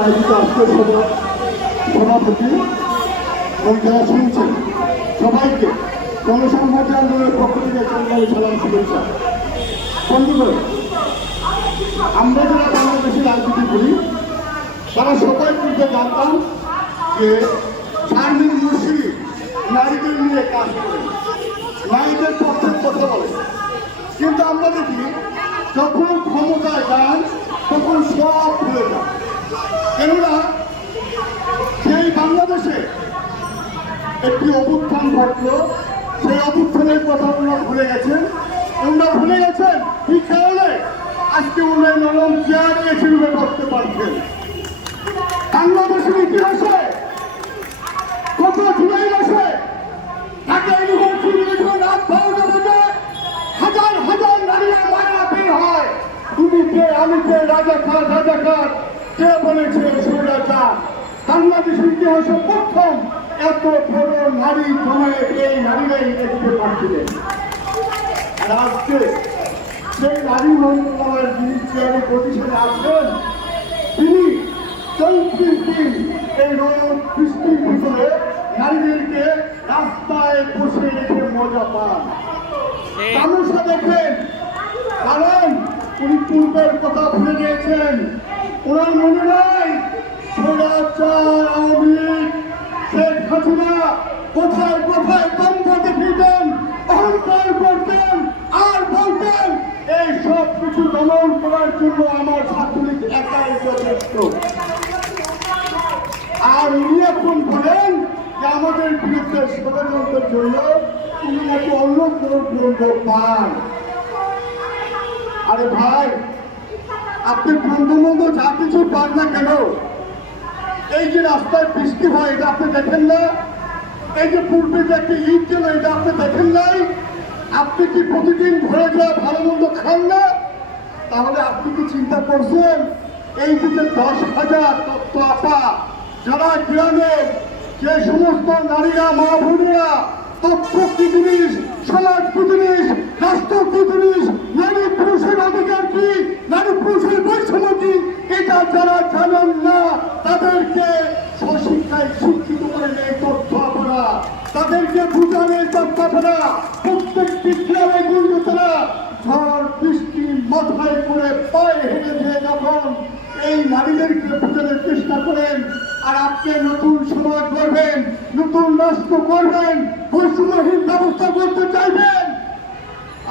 আয়োজিত আজকের সভা সভাপতি এবং যারা শুনছেন সবাইকে জনসংহতি আন্দোলনের পক্ষ থেকে সংগ্রামী সালাম শুভেচ্ছা বন্ধুগণ আমরা যারা বাংলাদেশে রাজনীতি করি তারা সবাই কিন্তু জানতাম যে শারমিন মুর্শিদি নারীদের নিয়ে কাজ করেন নারীদের পক্ষে কথা বলে কিন্তু আমরা দেখি যখন ক্ষমতায় যান তখন সব ভুলে যান কেননা সেই বাংলাদেশে একটি অভ্যুত্থান ঘটল। সেই অভ্যুত্থানের কথা ওনারা ভুলে গেছেন। ওনারা ভুলে গেছেন এই কারণে? আজকে উনি নরম চেয়ারে এসে করতে পারছেন। বাংলাদেশের ইতিহাসে কত জুলাই মাসে ঢাকা ইউনিভার্সিটি রাত বারোটা হাজার হাজার নারীরা মারা বের হয়। তুমি কে আমি কে রাজা খান রাজা খান কে বলেছে সুরাজা বাংলাদেশের ইতিহাসে প্রথম এত বড় নারী জমায়ে এই নারীরাই দেখতে পাচ্ছিলেন আর আজকে সেই নারী মন্ত্রণালয়ের যিনি চেয়ারে পজিশনে আছেন তিনি চৌত্রিশ দিন এই রোদ বৃষ্টির ভিতরে নারীদেরকে রাস্তায় বসে রেখে মজা পান। তামাশা দেখেন কারণ উনি পূর্বের কথা ভুলে গিয়েছেন। ওনার মনে নাই, স্বৈরাচার আওয়ামী লীগ, শেখ হাসিনা, কোথায় কোথায় দ্বন্দ্ব দেখিতেন অহংকার করতেন, আর বলতেন, এই সব কিছু দমন করার জন্য আমার ছাত্রলীগ একাই যথেষ্ট। আর উনি এখন বলেন যে, আমাদের বিরুদ্ধে ষড়যন্ত্রের জন্য উনি নাকি অন্য কোনো পান আরে ভাই, আপনি বন্ধু বন্ধু যা কিছু পান না কেন? এই যে রাস্তায় বৃষ্টি হয়, এটা আপনি দেখেন না? এই যে পূর্বে যে একটা ঈদ গেল এটা আপনি দেখেন নাই? আপনি কি প্রতিদিন ঘরে যাওয়া ভালো মন্দ খান না? তাহলে আপনি কি চিন্তা করছেন? এই দিকে দশ হাজার তত্ত্ব আপা, যারা গ্রামে যে সমস্ত নারীরা, মা বোনেরা তথ্য কি জিনিস? সমাজ কি জিনিস? রাষ্ট্র কি জিনিস? নারী পুরুষের অধিকার কি? নারী পুরুষের বৈষম্য কি? এটা যারা জানেন না, তাদেরকে স্বশিক্ষায় শিক্ষিত করেন এই তথ্য আপনারা। তাদেরকে তথ্য আপনারা প্রত্যেকটি গ্রামে গুঞ্জতরা ঝড়, বৃষ্টি, মাথায় করে পায়ে হেঁটে দিয়ে যখন এই নারীদেরকে বোঝানোর চেষ্টা করেন, আর আপনি নতুন সমাজ করবেন নতুন রাষ্ট্র করবেন বৈষম্যহীন ব্যবস্থা করতে চাইবেন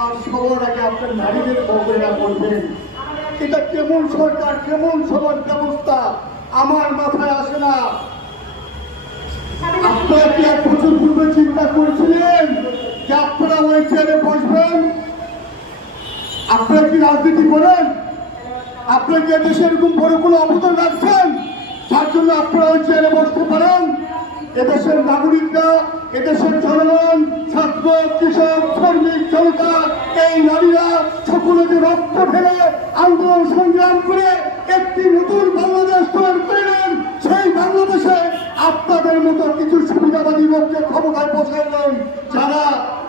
আর সবার আগে আপনার নারীদের অবহেলা করবেন। এটা কেমন সরকার, কেমন সমাজ ব্যবস্থা? আমার মাথায় আসে না। আপনারা কি এক বছর পূর্বে চিন্তা করেছিলেন যে আপনারা ওই চেয়ারে বসবেন? আপনারা কি রাজনীতি করেন? আপনারা কি দেশে এরকম বড় কোনো অবদান রাখছেন? যার জন্য আপনারা ওই চেয়ারে বসতে পারেন? এদেশের নাগরিকরা, এদেশের জনগণ, ছাত্র, কৃষক, শ্রমিক, জনতা, এই নারীরা সকলে যে রক্ত ফেলে আন্দোলন সংগ্রাম করে একটি নতুন বাংলাদেশ তৈরি করলেন সেই বাংলাদেশে আপনাদের মতো কিছু সুবিধাবাদী লোককে ক্ষমতায় বসাইলেন যারা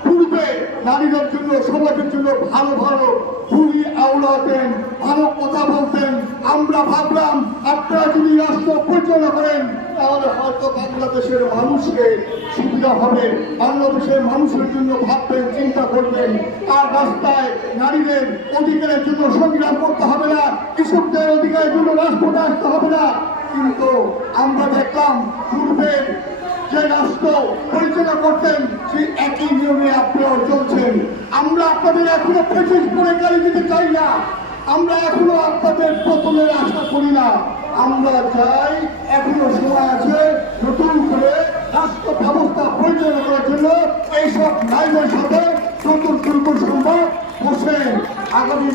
পূর্বে নারীদের জন্য, সমাজের জন্য ভালো ভালো ভুলি আওড়াতেন ভালো কথা বলতেন। আমরা ভাবলাম আপনারা যদি রাষ্ট্র পরিচালনা করেন হয়তো বাংলাদেশের মানুষকে সুবিধা হবে, বাংলাদেশের মানুষের জন্য ভাববেন, চিন্তা করবেন। আর রাস্তায় নারীদের অধিকারের জন্য সংগ্রাম করতে হবে না, কৃষকদের অধিকারের জন্য রাজপথে আসতে হবে না। কিন্তু আমরা দেখলাম পূর্বের যে রাষ্ট্র পরিচালনা করতেন, সেই একই নিয়মে আপনিও চলছেন। আমরা আপনাদের এখনও ফেসিস করে গাড়ি দিতে চাই না। আমরা এখনও আপনাদের পতনের আশা করি না। আমরা চাই এখনও সময় আছে নতুন করে স্বাস্থ্য ব্যবস্থা পরিচালনা করার জন্য এইসব নারীদের সাথে নতুন সম্ভব বসে আগামী